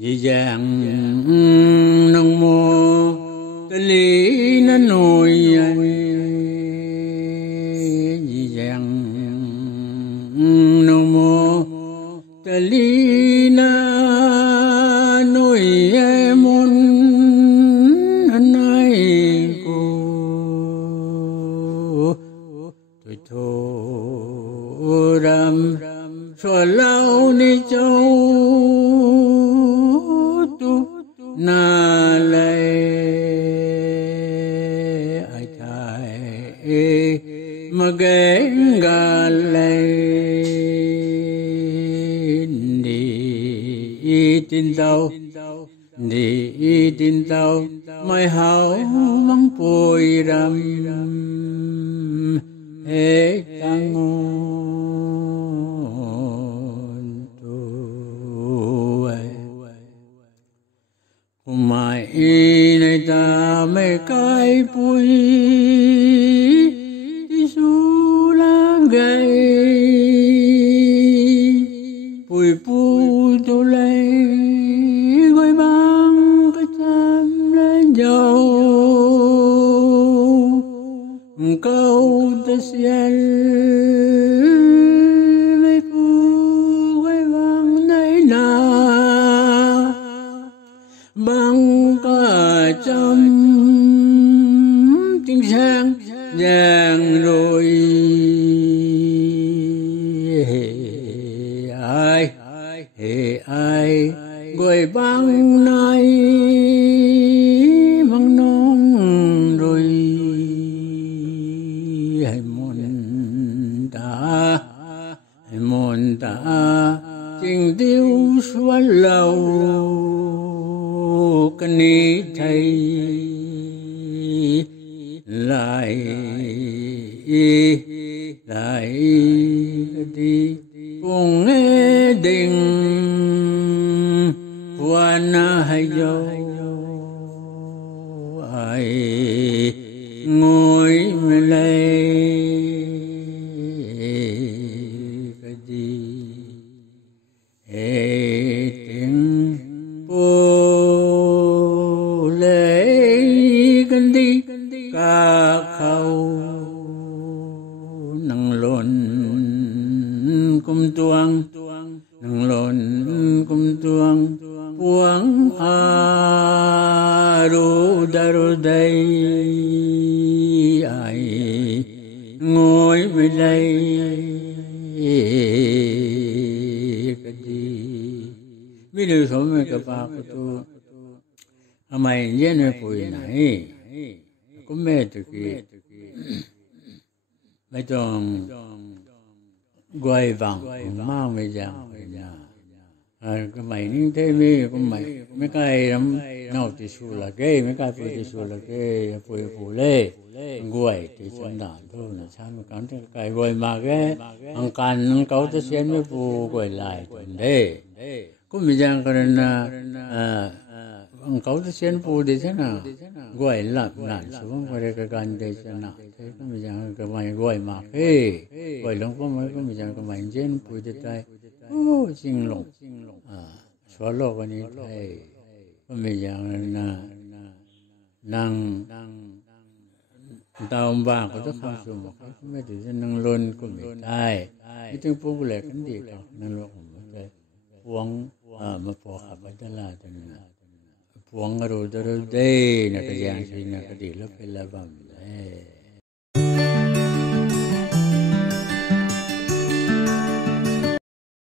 Di dạng nông mô tê lý na nội di dạng nông mô tê lý na nội môn nay cô tôi thô ram xóa lao ni châu na lệ ai thai mà ghé gà lệ đi tin tàu mai hảo mong bồi rằm hết tăng ngôn tu mai này ta mê cái bụi đi su lá gầy bụi tu lấy gọi bằng cái chăm lên dầu câu ta xiên mấy phu gọi bằng này na bằng cả trăm tiếng sang giang rồi ai gọi bằng này bằng nông rồi hay môn ta tình tiêu xóa lâu cái ní thầy lại đi cùng nghe đình quan hay dâu ai ngồi mà lấy cái gì tiếng bố lấy cái đi cả khâu nâng lộn cung tuang nâng lộn cung tuang buông haru daru đây ai ngồi bên đây cái gì biết được không mấy cái bà của tôi mày nhớ nơi bụi này có mẹ từ kia mấy trong quay vòng mau mấy dạng về nhà cái mày như thế mấy cái lắm nào thì xù là cái mấy cái thì xù là cái phụ lê quay thì chân đàn thôi là sao mà cảm thấy cái quay mà cái ăn càn ăn cấu tới xem mấy phụ quay lại tuần đấy có mấy dạng cái là ăn cấu tới xem phụ thì thế nào quay lặn xuống quay cái càn để thế nào thế có mấy dạng cái mày quay mà cái quay lông có mấy dạng cái mày trên phụ thì tay sinh lục xóa lô cái này thầy có mấy dạng là năng tao bà có tất cả số một cái mấy thứ năng luôn của mình thầy cái tiếng phun lại cái gì cả năng lượng của mình thầy buông mà phổ khắp cái là thế này buông rồi đây là cái dạng gì là cái gì lớp cái là vòng đấy